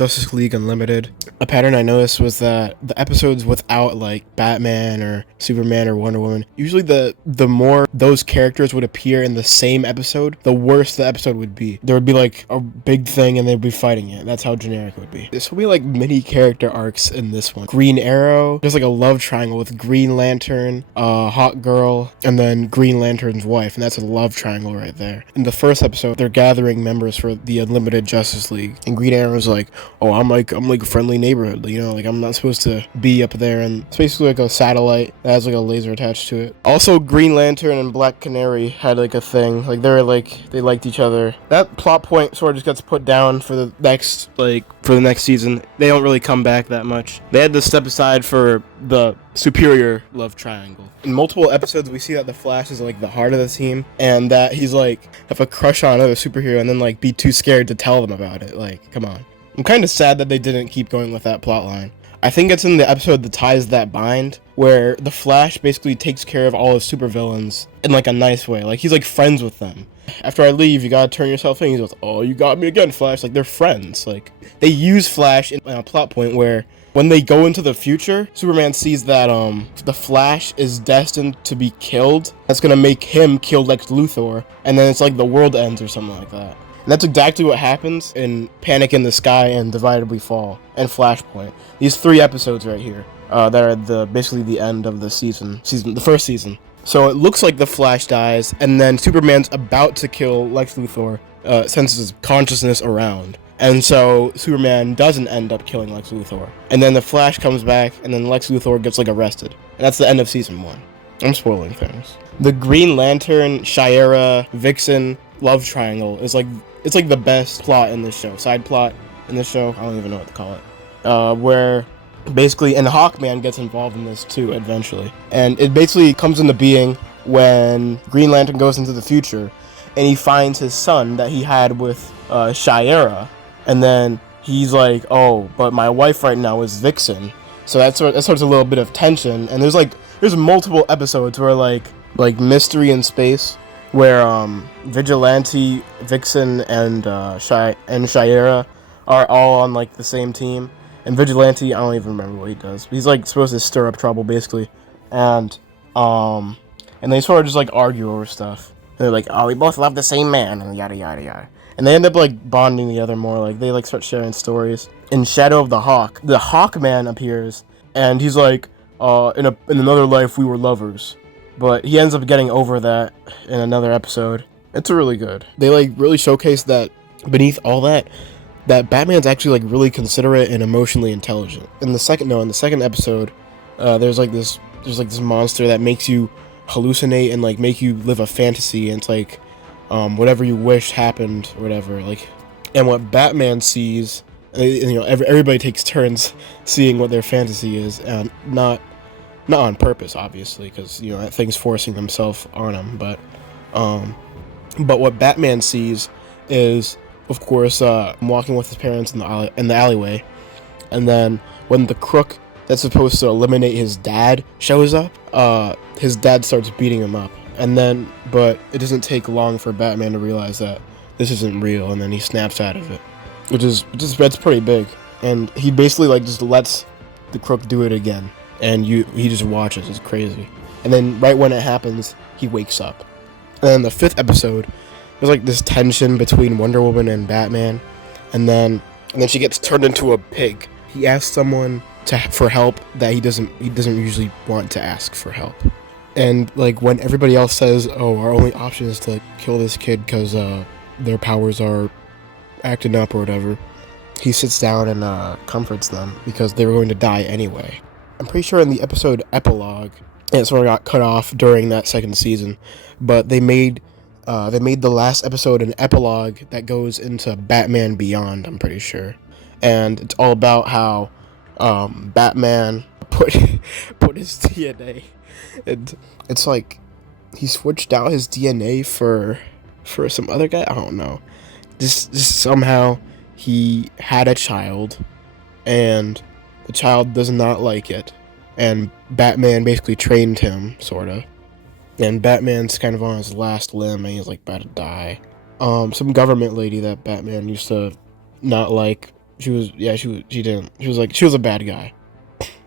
Justice League Unlimited, a pattern I noticed was that the episodes without like Batman or Superman or Wonder Woman, usually the more those characters would appear in the same episode, the worse the episode would be. There would be like a big thing and they'd be fighting it. That's how generic it would be. This will be like mini character arcs in this one. Green Arrow, there's like a love triangle with Green Lantern, Hawk Girl, and then Green Lantern's wife, and that's a love triangle right there. In the first episode, they're gathering members for the Unlimited Justice League, and Green Arrow's like, oh, I'm like a friendly neighborhood, you know, like I'm not supposed to be up there, and it's basically like a satellite that has like a laser attached to it. Also, Green Lantern and Black Canary had like a thing, like they liked each other. That plot point sort of just gets put down for the next season. They don't really come back that much. They had to step aside for the superior love triangle. In multiple episodes, we see that the Flash is like the heart of the team, and that he's like have a crush on another superhero and then like be too scared to tell them about it. Like, come on. I'm kind of sad that they didn't keep going with that plot line. I think it's in the episode The Ties That Bind, where the Flash basically takes care of all his supervillains in like a nice way. Like, he's like friends with them. After I leave, you gotta turn yourself in. He goes, oh, you got me again, Flash. Like, they're friends. Like, they use Flash in a plot point where when they go into the future, Superman sees that the Flash is destined to be killed. That's gonna make him kill Lex Luthor, and then it's like the world ends or something like that. And that's exactly what happens in Panic in the Sky and Divided We Fall and Flashpoint. These 3 episodes right here that are basically the end of the the first season. So it looks like the Flash dies, and then Superman's about to kill Lex Luthor, senses his consciousness around. And so Superman doesn't end up killing Lex Luthor. And then the Flash comes back, and then Lex Luthor gets like arrested. And that's the end of season 1. I'm spoiling things. The Green Lantern, Shiera, Vixen love triangle is like, it's like the best plot in this show. Side plot in this show, I don't even know what to call it. Where basically, and Hawkman gets involved in this too eventually. And it basically comes into being when Green Lantern goes into the future and he finds his son that he had with Shiera. And then he's like, oh, but my wife right now is Vixen. So that starts a little bit of tension. And there's multiple episodes where like Mystery in Space, where Vigilante, Vixen, and Shiera are all on like the same team. And Vigilante, I don't even remember what he does. He's like supposed to stir up trouble basically. And they sort of just like argue over stuff. And they're like, oh, we both love the same man, and yada yada yada. And they end up like bonding together more. Like they like start sharing stories. In Shadow of the Hawk, the Hawkman appears, and he's like, in another life we were lovers. But he ends up getting over that in another episode. It's really good. They like really showcase that beneath all that Batman's actually like really considerate and emotionally intelligent. In the second episode, there's this monster that makes you hallucinate and like make you live a fantasy, and it's like whatever you wish happened or whatever. Like, and what Batman sees, you know, everybody takes turns seeing what their fantasy is, and not on purpose, obviously, because you know that thing's forcing themselves on him. But what Batman sees is, of course, walking with his parents in the alleyway, and then when the crook that's supposed to eliminate his dad shows up, his dad starts beating him up, but it doesn't take long for Batman to realize that this isn't real, and then he snaps out of it, which is that's pretty big, and he basically like just lets the crook do it again, and he just watches. It's crazy, and then right when it happens, he wakes up, and then the 5th episode, there's like this tension between Wonder Woman and Batman, and then she gets turned into a pig. He asks someone for help that he doesn't usually want to ask for help, and like when everybody else says, oh, our only option is to kill this kid because their powers are acting up or whatever, he sits down and comforts them because they were going to die anyway. I'm pretty sure in the episode Epilogue, it sort of got cut off during that 2nd season, but they made the last episode an epilogue that goes into Batman Beyond, I'm pretty sure. And it's all about how Batman put his DNA, and it's like he switched out his DNA for some other guy. I don't know. Just somehow he had a child, and the child does not like it, and Batman basically trained him, sorta. And Batman's kind of on his last limb, and he's like about to die. Some government lady that Batman used to not like she was a bad guy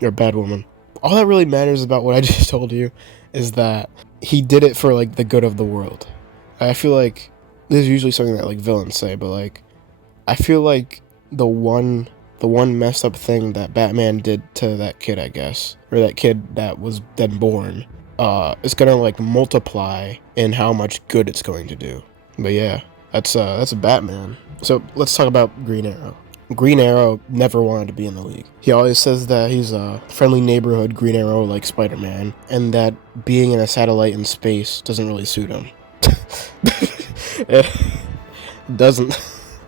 or a bad woman. All that really matters about what I just told you is that he did it for like the good of the world. I feel like this is usually something that like villains say, but like I feel like the one messed up thing that Batman did to that kid, I guess, or that kid that was then born, is gonna like multiply in how much good it's going to do. But yeah, that's a Batman. So let's talk about Green Arrow. Green Arrow never wanted to be in the league. He always says that he's a friendly neighborhood Green Arrow like Spider-Man, and that being in a satellite in space doesn't really suit him. It doesn't.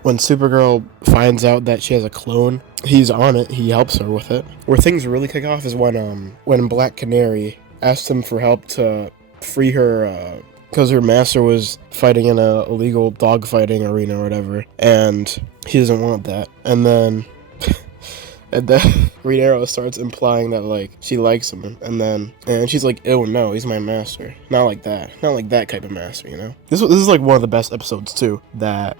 When Supergirl finds out that she has a clone, he's on it. He helps her with it. Where things really kick off is when Black Canary asked him for help to free her, because her master was fighting in a illegal dogfighting arena or whatever, and he doesn't want that. And then Green Arrow starts implying that like she likes him, and she's like, "Oh no, he's my master." Not like that type of master, you know. This is like one of the best episodes too. That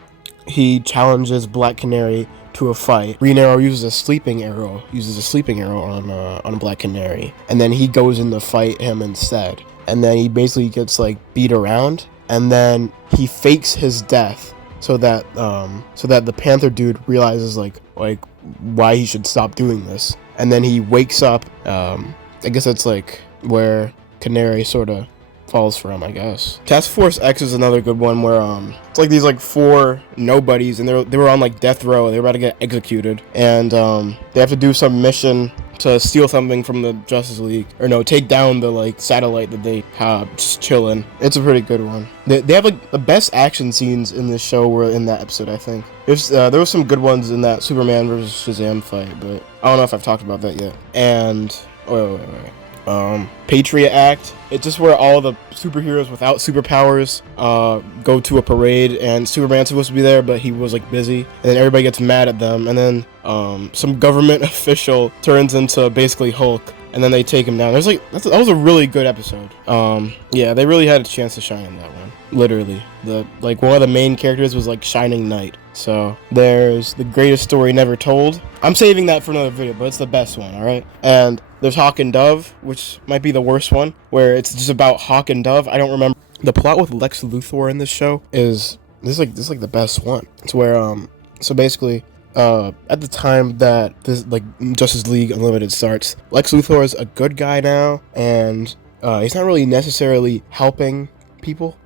he challenges Black Canary to a fight. Green Arrow uses a sleeping arrow on Black Canary, and then he goes in to fight him instead. And then he basically gets like beat around, and then he fakes his death so that the Panther dude realizes like why he should stop doing this. And then he wakes up. I guess that's like where Canary sort of falls from, I guess. Task Force X is another good one where it's like these like 4 nobodies, and they were on like death row. They were about to get executed, and they have to do some mission to steal something from the Justice League, or no, take down the like satellite that they have just chilling. It's a pretty good one. They have like the best action scenes in this show were in that episode, I think. There was some good ones in that Superman versus Shazam fight, but I don't know if I've talked about that yet. And wait. Patriot Act. It's just where all the superheroes without superpowers go to a parade, and Superman's supposed to be there, but he was like busy, and then everybody gets mad at them, and then some government official turns into basically Hulk, and then they take him down. That was a really good episode. Yeah, they really had a chance to shine in that one. Literally, one of the main characters was like Shining Knight. So there's the greatest story never told. I'm saving that for another video, but it's the best one, all right? And there's Hawk and Dove, which might be the worst one, where it's just about Hawk and Dove. I don't remember. The plot with Lex Luthor in this show is this is like the best one. It's where so basically at the time that this like Justice League Unlimited starts, Lex Luthor is a good guy now, and he's not really necessarily helping people,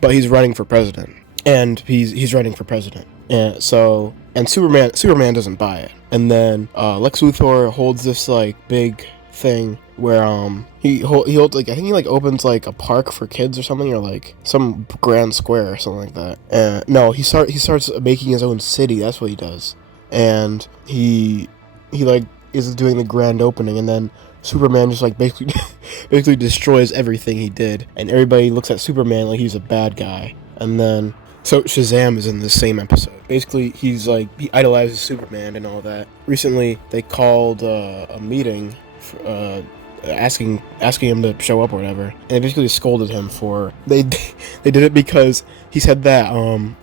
but he's running for president. And he's running for president. And Superman doesn't buy it. And then Lex Luthor holds this like big thing where he holds like, I think he like opens like a park for kids or something, or like some grand square or something like that. No, he starts making his own city. That's what he does. And he like is doing the grand opening, and then Superman just like basically destroys everything he did, and everybody looks at Superman like he's a bad guy. And then so Shazam is in the same episode. Basically, he idolizes Superman and all that. Recently, they called a meeting, asking him to show up or whatever, and they basically scolded him for they did it because he said that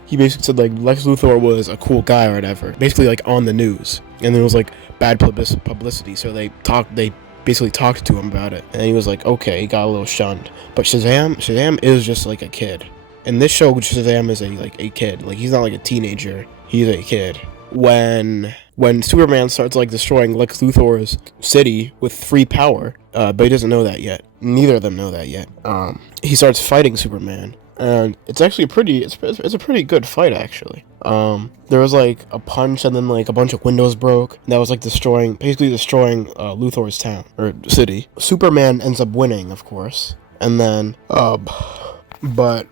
he basically said like Lex Luthor was a cool guy or whatever, basically like on the news, and there was like bad publicity. So they basically talked to him about it, and he was like, okay, he got a little shunned. But Shazam is just like a kid. In this show, Shazam is a kid. Like, he's not like a teenager. He's a kid. When Superman starts like destroying Lex Luthor's city with free power, but he doesn't know that yet. Neither of them know that yet. He starts fighting Superman, and it's actually it's a pretty good fight actually. There was like a punch, and then like a bunch of windows broke. And that was like basically destroying Luthor's town or city. Superman ends up winning, of course, and then But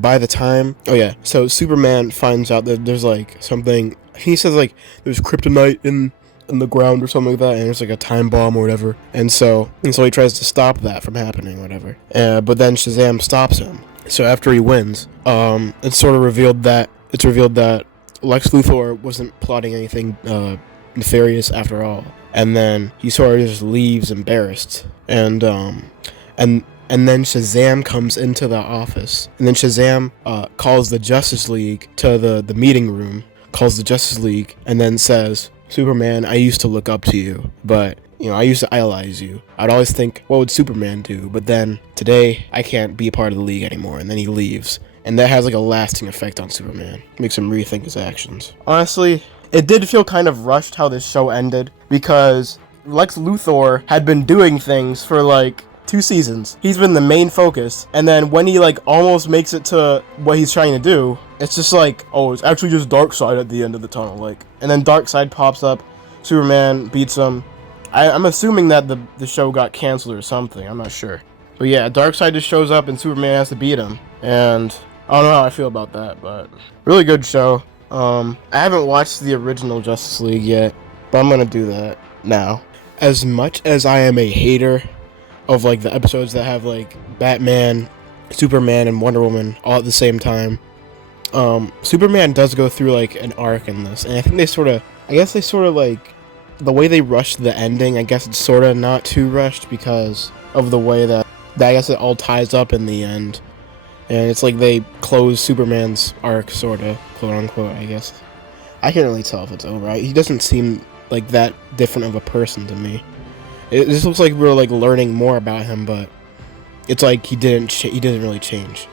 by the time, so Superman finds out that there's like something. He says like there's kryptonite in the ground or something like that, and there's like a time bomb or whatever. And so he tries to stop that from happening, or whatever. But then Shazam stops him. So after he wins, it's sort of revealed that Lex Luthor wasn't plotting anything nefarious after all. And then he sort of just leaves embarrassed, and then Shazam comes into the office. And then Shazam calls the Justice League to the meeting room calls the Justice League and then says, Superman, I used to look up to you, but I used to idolize you. I'd always think, what would Superman do? But then today, I can't be a part of the League anymore. And then he leaves. And that has like a lasting effect on Superman. Makes him rethink his actions. Honestly, it did feel kind of rushed how this show ended, because Lex Luthor had been doing things for like 2 seasons. He's been the main focus. And then when he like almost makes it to what he's trying to do, it's just like, oh, it's actually just Darkseid at the end of the tunnel. Like, and then Darkseid pops up, Superman beats him. I'm assuming that the show got canceled or something. I'm not sure. But yeah, Darkseid just shows up and Superman has to beat him. And I don't know how I feel about that, but really good show. I haven't watched the original Justice League yet, but I'm gonna do that now. As much as I am a hater of like the episodes that have like Batman, Superman, and Wonder Woman all at the same time, Superman does go through like an arc in this, and I think they sort of like, the way they rushed the ending, I guess it's sort of not too rushed because of the way that I guess it all ties up in the end. And it's like they close Superman's arc, sort of, quote unquote, I guess. I can't really tell if it's over. He doesn't seem like that different of a person to me. It just looks like we're like learning more about him, but it's like he didn't really change.